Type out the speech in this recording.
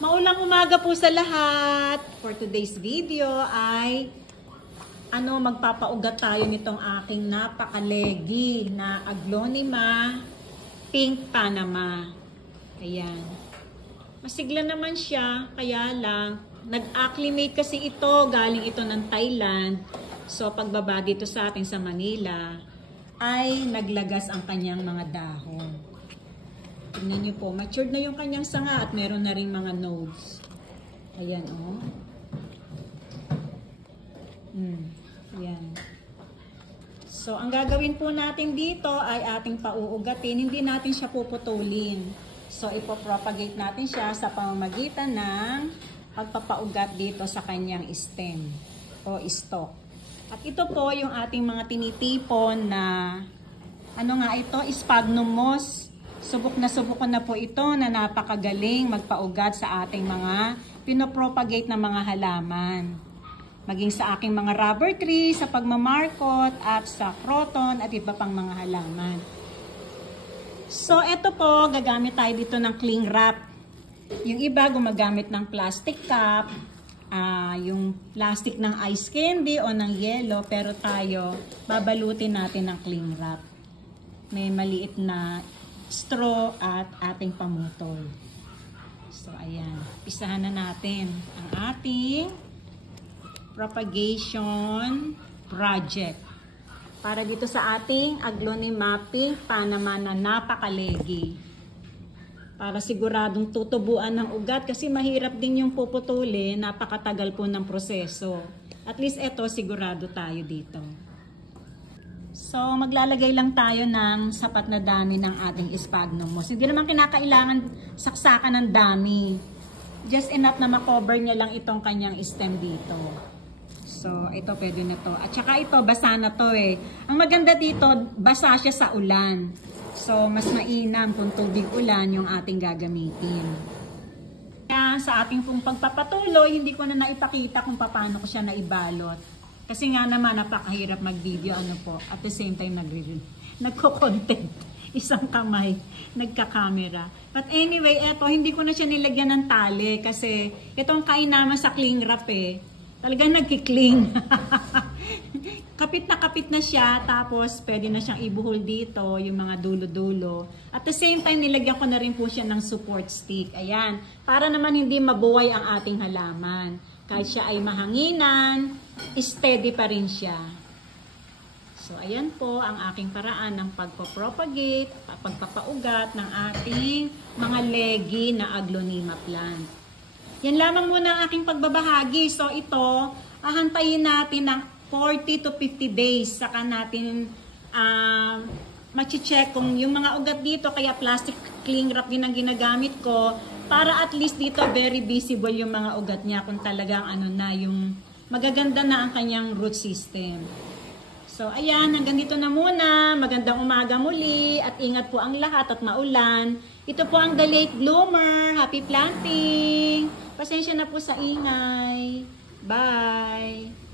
Maulang umaga po sa lahat. For today's video ay magpapaugat tayo nitong aking napakalegi na Aglonema Pink Panama. Ayan. Masigla naman siya, kaya lang nag-acclimate kasi ito, galing ito ng Thailand. So pagbaba dito sa atin sa Manila ay naglagas ang kanyang mga dahon. Tingnan nyo po, matured na yung kanyang sanga at meron na rin mga nodes. Ayan, oh. Ayan. So, ang gagawin po natin dito ay ating pauugatin. Hindi natin siya puputulin. So, ipopropagate natin siya sa pamamagitan ng pagpapaugat dito sa kanyang stem o stalk. At ito po yung ating mga tinitipon na, sphagnum moss. Subok ko na po ito na napakagaling magpaugat sa ating mga pinopropagate na mga halaman. Maging sa aking mga rubber tree, sa pagmamarkot, at sa croton at iba pang mga halaman. So, ito po, gagamit tayo dito ng cling wrap. Yung iba gumagamit ng plastic cup, yung plastic ng ice candy o ng yelo, pero tayo, babalutin natin ng cling wrap. May maliit na straw at ating pamutol. So, ayan. Pisahan na natin ang ating propagation project. Para dito sa ating Aglonema Pink Panama na napakalegi. Para siguradong tutubuan ng ugat kasi mahirap din yung puputulin. Napakatagal po ng proseso. At least ito, sigurado tayo dito. So, maglalagay lang tayo ng sapat na dami ng ating sphagnum moss. Hindi naman kinakailangan saksakan ng dami. Just enough na makover niya lang itong kanyang stem dito. So, ito pwede na to. At saka ito, basa na to eh. Ang maganda dito, basa siya sa ulan. So, mas mainam kung tubig ulan yung ating gagamitin. Kaya sa ating pong pagpapatuloy, hindi ko na naipakita kung paano ko siya naibalot. Kasi nga naman, napakahirap mag-video, at the same time, nagko-content. Isang kamay, nagka-camera. But anyway, eto, hindi ko na siya nilagyan ng tali kasi itong kain naman sa cling wrap talagang nagkikling. Kapit na siya, tapos pwede na siyang ibuhol dito, yung mga dulo-dulo. At the same time, nilagyan ko na rin po siya ng support stick. Ayan, para naman hindi mabuhay ang ating halaman. Kahit siya ay mahanginan, steady pa rin siya. So, ayan po ang aking paraan ng pagpapropagate, pagpapaugat ng ating mga legi na Aglonema plant. Yan lamang muna ang aking pagbabahagi. So, ito, ahantayin natin ng 40 to 50 days. Saka natin machi-check kung yung mga ugat dito, kaya plastic cling wrap din ang ginagamit ko, para at least dito very visible yung mga ugat niya kung talagang yung magaganda na ang kanyang root system. So, ayan, hanggang dito na muna. Magandang umaga muli at ingat po ang lahat at maulan. Ito po ang The Late Bloomer. Happy planting! Pasensya na po sa ingay. Bye!